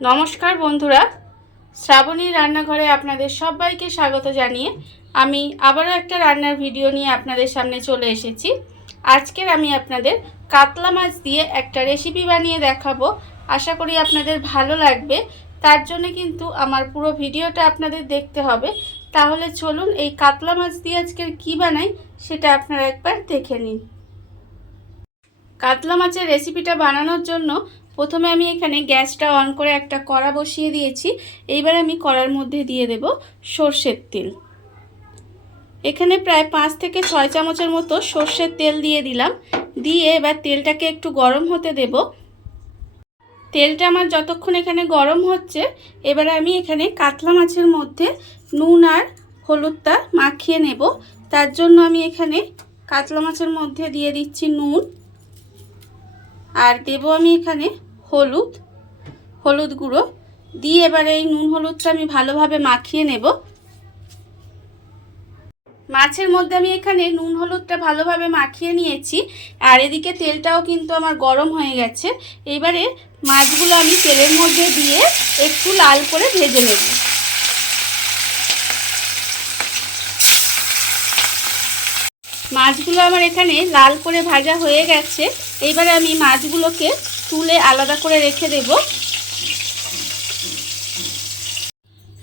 নমস্কার বন্ধুরা, শ্রাবণী রান্নাঘরে আপনাদের সবাইকে স্বাগত জানিয়ে আমি আবারও একটা রান্নার ভিডিও নিয়ে আপনাদের সামনে চলে এসেছি। আজকের আমি আপনাদের কাতলা মাছ দিয়ে একটা রেসিপি বানিয়ে দেখাবো। আশা করি আপনাদের ভালো লাগবে। তার জন্য কিন্তু আমার পুরো ভিডিওটা আপনাদের দেখতে হবে। তাহলে চলুন এই কাতলা মাছ দিয়ে আজকের কী বানাই সেটা আপনারা একবার দেখে নিন। কাতলা মাছের রেসিপিটা বানানোর জন্য প্রথমে আমি এখানে গ্যাসটা অন করে একটা কড়া বসিয়ে দিয়েছি। এইবার আমি কড়ার মধ্যে দিয়ে দেব সর্ষের তেল। এখানে প্রায় 5 থেকে 6 চামচের মতো সর্ষের তেল দিয়ে দিলাম। দিয়ে এবার তেলটাকে একটু গরম হতে দেব। তেলটা আমার যতক্ষণ এখানে গরম হচ্ছে, এবার আমি এখানে কাতলা মাছের মধ্যে নুন আর হলুদটা মাখিয়ে নেব। তার জন্য আমি এখানে কাতলা মাছের মধ্যে দিয়ে দিচ্ছি নুন, আর দেব আমি এখানে হলুদ গুঁড়ো দিয়ে এবারে এই নুন হলুদটা আমি ভালোভাবে মাখিয়ে নেব। মাছের মধ্যে আমি এখানে নুন হলুদটা ভালোভাবে মাখিয়ে নিয়েছি, আর এদিকে তেলটাও কিন্তু আমার গরম হয়ে গেছে। এবারে মাছগুলো আমি তেলের মধ্যে দিয়ে একটু লাল করে ভেজে নেব। মাছগুলো আমার এখানে লাল করে ভাজা হয়ে গেছে। এবারে আমি মাছগুলোকে তুলে আলাদা করে রেখে দেব।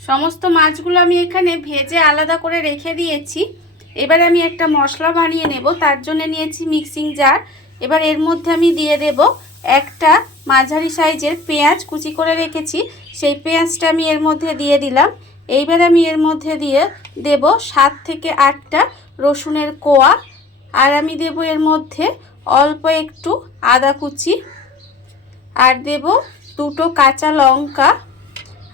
সমস্ত মাছগুলো আমি এখানে ভেজে আলাদা করে রেখে দিয়েছি। এবার আমি একটা মশলা বানিয়ে নেব। তার জন্য নিয়েছি মিক্সিং জার। এবার এর মধ্যে আমি দিয়ে দেব একটা মাঝারি সাইজের পেঁয়াজ কুচি করে রেখেছি, সেই পেঁয়াজটা আমি এর মধ্যে দিয়ে দিলাম। এইবার আমি এর মধ্যে দিয়ে দেব 7 থেকে 8টা রসুনের কোয়া, আর আমি দেব এর মধ্যে অল্প একটু আদা কুচি, আর দেব 2টো কাঁচা লঙ্কা,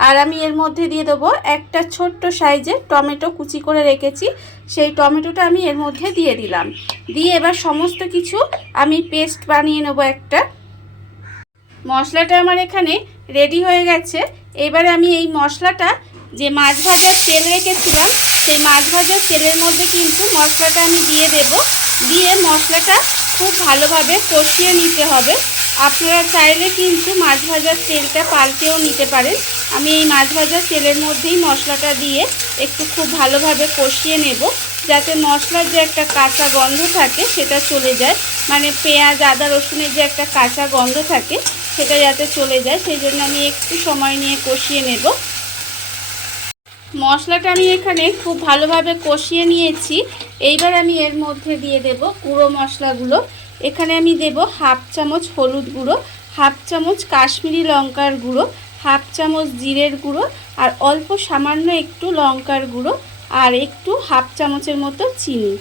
আর আমি এর মধ্যে দিয়ে দেবো একটা ছোট্ট সাইজের টমেটো কুচি করে রেখেছি, সেই টমেটোটা আমি এর মধ্যে দিয়ে দিলাম। দিয়ে এবার সমস্ত কিছু আমি পেস্ট বানিয়ে নেব একটা। মশলাটা আমার এখানে রেডি হয়ে গেছে। এবারে আমি এই মশলাটা যে মাছ ভাজার তেল রেখেছিলাম, সেই মাছ ভাজার তেলের মধ্যে কিন্তু মশলাটা আমি দিয়ে দেব। দিয়ে মশলাটা খুব ভালোভাবে কষিয়ে নিতে হবে। আপনারা চাইলে কিন্তু মাছ ভাজার তেলটা পাল্টেও নিতে পারেন। আমি এই মাছ ভাজার তেলের মধ্যেই মশলাটা দিয়ে একটু খুব ভালোভাবে কষিয়ে নেব, যাতে মশলার যে একটা কাঁচা গন্ধ থাকে সেটা চলে যায়। মানে পেঁয়াজ আদা রসুনের যে একটা কাঁচা গন্ধ থাকে সেটা যাতে চলে যায়, সেই জন্য আমি একটু সময় নিয়ে কষিয়ে নেব। মশলাটা আমি এখানে খুব ভালোভাবে কষিয়ে নিয়েছি। এইবার আমি এর মধ্যে দিয়ে দেব গুঁড়ো মশলাগুলো। এখানে আমি দেব 1/2 চামচ হলুদ গুঁড়ো, 1/2 চামচ কাশ্মীরি লঙ্কার গুঁড়ো, 1/2 চামচ জিরের গুঁড়ো, আর অল্প সামান্য একটু লঙ্কার গুঁড়ো, আর একটু 1/2 চামচের মতো চিনি।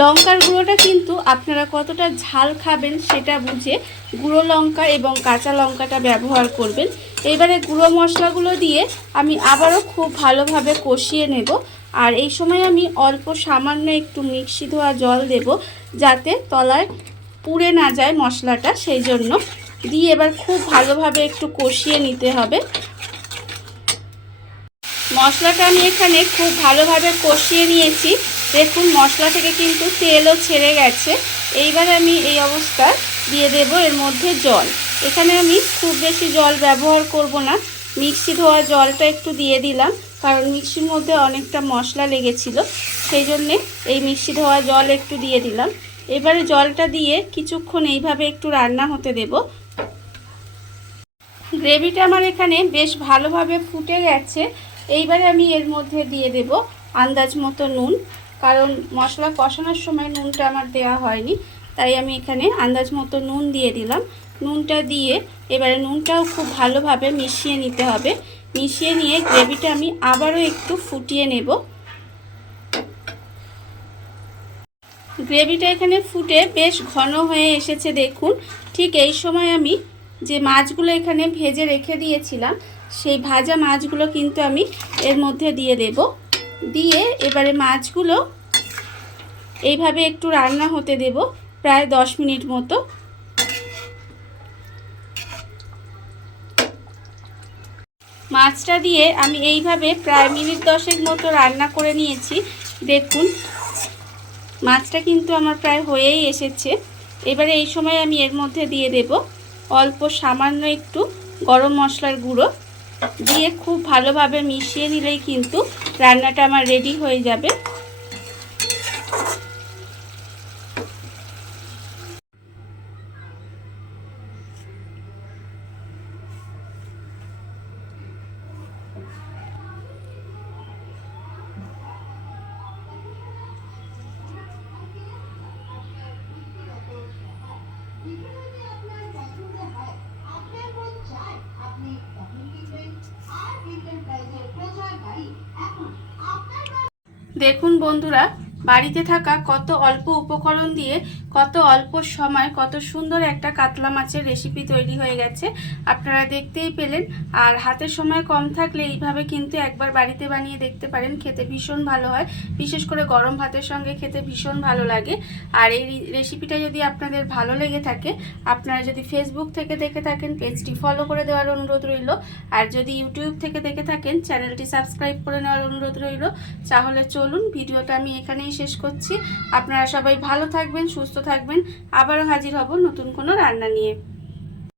লঙ্কার গুঁড়োটা কিন্তু আপনারা কতটা ঝাল খাবেন সেটা বুঝে গুঁড়ো লঙ্কা এবং কাঁচা লঙ্কাটা ব্যবহার করবেন। এবারে গুঁড়ো মশলাগুলো দিয়ে আমি আবারও খুব ভালোভাবে কষিয়ে নেব। আর এই সময় আমি অল্প সামান্য একটু মিক্সি ধোয়া জল দেব, যাতে তলায় পুড়ে না যায় মশলাটা, সেই জন্য দিয়ে এবার খুব ভালোভাবে একটু কষিয়ে নিতে হবে। মশলাটা আমি এখানে খুব ভালোভাবে কষিয়ে নিয়েছি। দেখুন মশলা থেকে কিন্তু তেলও ছেড়ে গেছে। এইবার আমি এই অবস্থায় দিয়ে দেব এর মধ্যে জল। এখানে আমি খুব বেশি জল ব্যবহার করব না, মিক্সি ধোয়া জলটা একটু দিয়ে দিলাম, কারণ মিক্সির মধ্যে অনেকটা মশলা লেগেছিল, সেই জন্যে এই মিক্সি ধোয়া জল একটু দিয়ে দিলাম। এবারে জলটা দিয়ে কিছুক্ষণ এইভাবে একটু রান্না হতে দেব। গ্রেভিটা আমার এখানে বেশ ভালোভাবে ফুটে গেছে। এইবারে আমি এর মধ্যে দিয়ে দেব আন্দাজ মতো নুন, কারণ মশলা কষানোর সময় নুনটা আমার দেওয়া হয়নি, তাই আমি এখানে আন্দাজ মতো নুন দিয়ে দিলাম। নুনটা দিয়ে এবারে নুনটাও খুব ভালোভাবে মিশিয়ে নিতে হবে। মিশিয়ে নিয়ে গ্রেভিটা আমি আবারও একটু ফুটিয়ে নেব। গ্রেভিটা এখানে ফুটে বেশ ঘন হয়ে এসেছে দেখুন। ঠিক এই সময় আমি যে মাছগুলো এখানে ভেজে রেখে দিয়েছিলাম, সেই ভাজা মাছগুলো কিন্তু আমি এর মধ্যে দিয়ে দেব। দিয়ে এবারে মাছগুলো এইভাবে একটু রান্না হতে দেব প্রায় 10 মিনিট মতো। মাছটা দিয়ে আমি এইভাবে প্রায় মিনিট 10 মতো রান্না করে নিয়েছি। দেখুন মাছটা কিন্তু আমার প্রায় হয়েই এসেছে। এবারে এই সময় আমি এর মধ্যে দিয়ে দেব অল্প সামান্য একটু গরম মশলার গুঁড়ো দিয়ে খুব ভালোভাবে মিশিয়ে নিলেই কিন্তু রান্নাটা আমার রেডি হয়ে যাবে। দেখুন বন্ধুরা, বাড়িতে থাকা কত অল্প উপকরণ দিয়ে কত অল্প সময় কত সুন্দর একটা কাতলা মাছের রেসিপি তৈরি হয়ে গেছে। আপনারা দেখতেই পেলেন। আর হাতের সময় কম থাকলে এইভাবে কিন্তু একবার বাড়িতে বানিয়ে দেখতে পারেন, খেতে ভীষণ ভালো হয়। বিশেষ করে গরম ভাতের সঙ্গে খেতে ভীষণ ভালো লাগে। আর এই রেসিপিটা যদি আপনাদের ভালো লেগে থাকে, আপনারা যদি ফেসবুক থেকে দেখে থাকেন পেজটি ফলো করে দেওয়ার অনুরোধ রইল। আর যদি ইউটিউব থেকে দেখে থাকেন চ্যানেলটি সাবস্ক্রাইব করে নেওয়ার অনুরোধ রইল। তাহলে চলুন ভিডিওটা আমি এখানেই শেষ করছি। আপনারা সবাই ভালো থাকবেন, সুস্থ থাকবেন। আবারও হাজির হব নতুন কোনো রান্না নিয়ে।